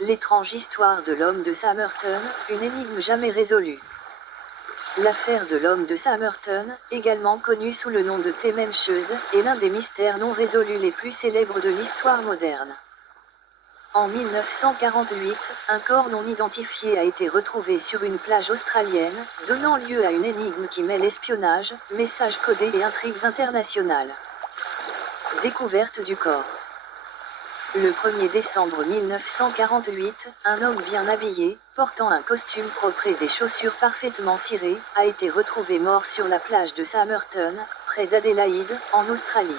L'étrange histoire de l'homme de Somerton, une énigme jamais résolue. L'affaire de l'homme de Somerton, également connu sous le nom de Tememshud, est l'un des mystères non résolus les plus célèbres de l'histoire moderne. En 1948, un corps non identifié a été retrouvé sur une plage australienne, donnant lieu à une énigme qui mêle espionnage, messages codés et intrigues internationales. Découverte du corps. Le 1er décembre 1948, un homme bien habillé, portant un costume propre et des chaussures parfaitement cirées, a été retrouvé mort sur la plage de Somerton, près d'Adélaïde, en Australie.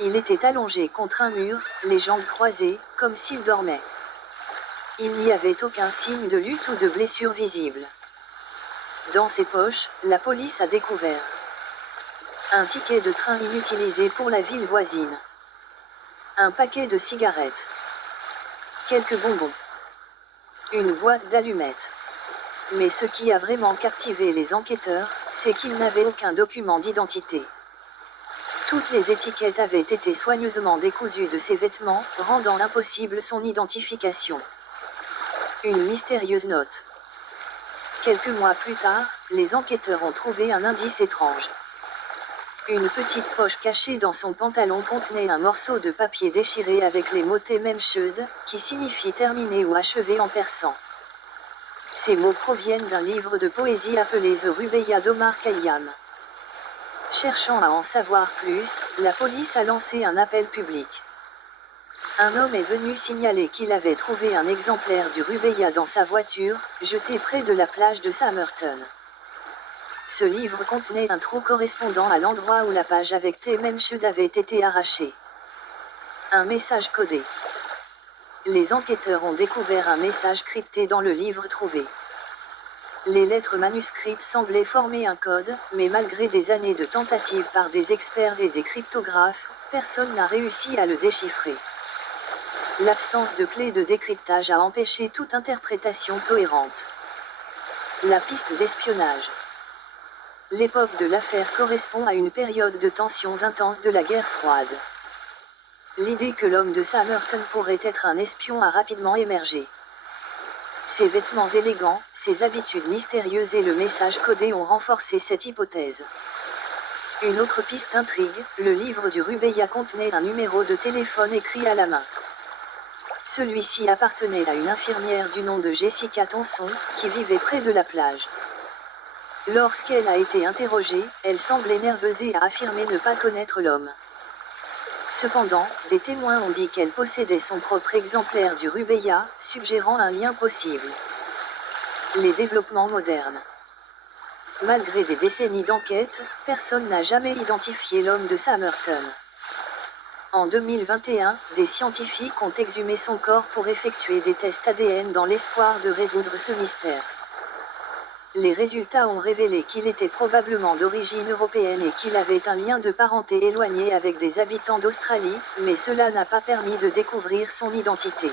Il était allongé contre un mur, les jambes croisées, comme s'il dormait. Il n'y avait aucun signe de lutte ou de blessure visible. Dans ses poches, la police a découvert un ticket de train inutilisé pour la ville voisine. Un paquet de cigarettes. Quelques bonbons. Une boîte d'allumettes. Mais ce qui a vraiment captivé les enquêteurs, c'est qu'ils n'avaient aucun document d'identité. Toutes les étiquettes avaient été soigneusement décousues de ses vêtements, rendant impossible son identification. Une mystérieuse note. Quelques mois plus tard, les enquêteurs ont trouvé un indice étrange. Une petite poche cachée dans son pantalon contenait un morceau de papier déchiré avec les mots Tememshud, qui signifie terminé ou achevé en persan. Ces mots proviennent d'un livre de poésie appelé The Rubaiyat d'Omar Khayyam. Cherchant à en savoir plus, la police a lancé un appel public. Un homme est venu signaler qu'il avait trouvé un exemplaire du Rubaiyat dans sa voiture, jeté près de la plage de Somerton. Ce livre contenait un trou correspondant à l'endroit où la page avec Tememshud avait été arrachée. Un message codé. Les enquêteurs ont découvert un message crypté dans le livre trouvé. Les lettres manuscrites semblaient former un code, mais malgré des années de tentatives par des experts et des cryptographes, personne n'a réussi à le déchiffrer. L'absence de clé de décryptage a empêché toute interprétation cohérente. La piste d'espionnage. L'époque de l'affaire correspond à une période de tensions intenses de la guerre froide. L'idée que l'homme de Somerton pourrait être un espion a rapidement émergé. Ses vêtements élégants, ses habitudes mystérieuses et le message codé ont renforcé cette hypothèse. Une autre piste intrigue, le livre du Rubaiyat contenait un numéro de téléphone écrit à la main. Celui-ci appartenait à une infirmière du nom de Jessica Thompson, qui vivait près de la plage. Lorsqu'elle a été interrogée, elle semblait nerveuse et a affirmé ne pas connaître l'homme. Cependant, des témoins ont dit qu'elle possédait son propre exemplaire du Rubaiyat, suggérant un lien possible. Les développements modernes. Malgré des décennies d'enquête, personne n'a jamais identifié l'homme de Somerton. En 2021, des scientifiques ont exhumé son corps pour effectuer des tests ADN dans l'espoir de résoudre ce mystère. Les résultats ont révélé qu'il était probablement d'origine européenne et qu'il avait un lien de parenté éloigné avec des habitants d'Australie, mais cela n'a pas permis de découvrir son identité.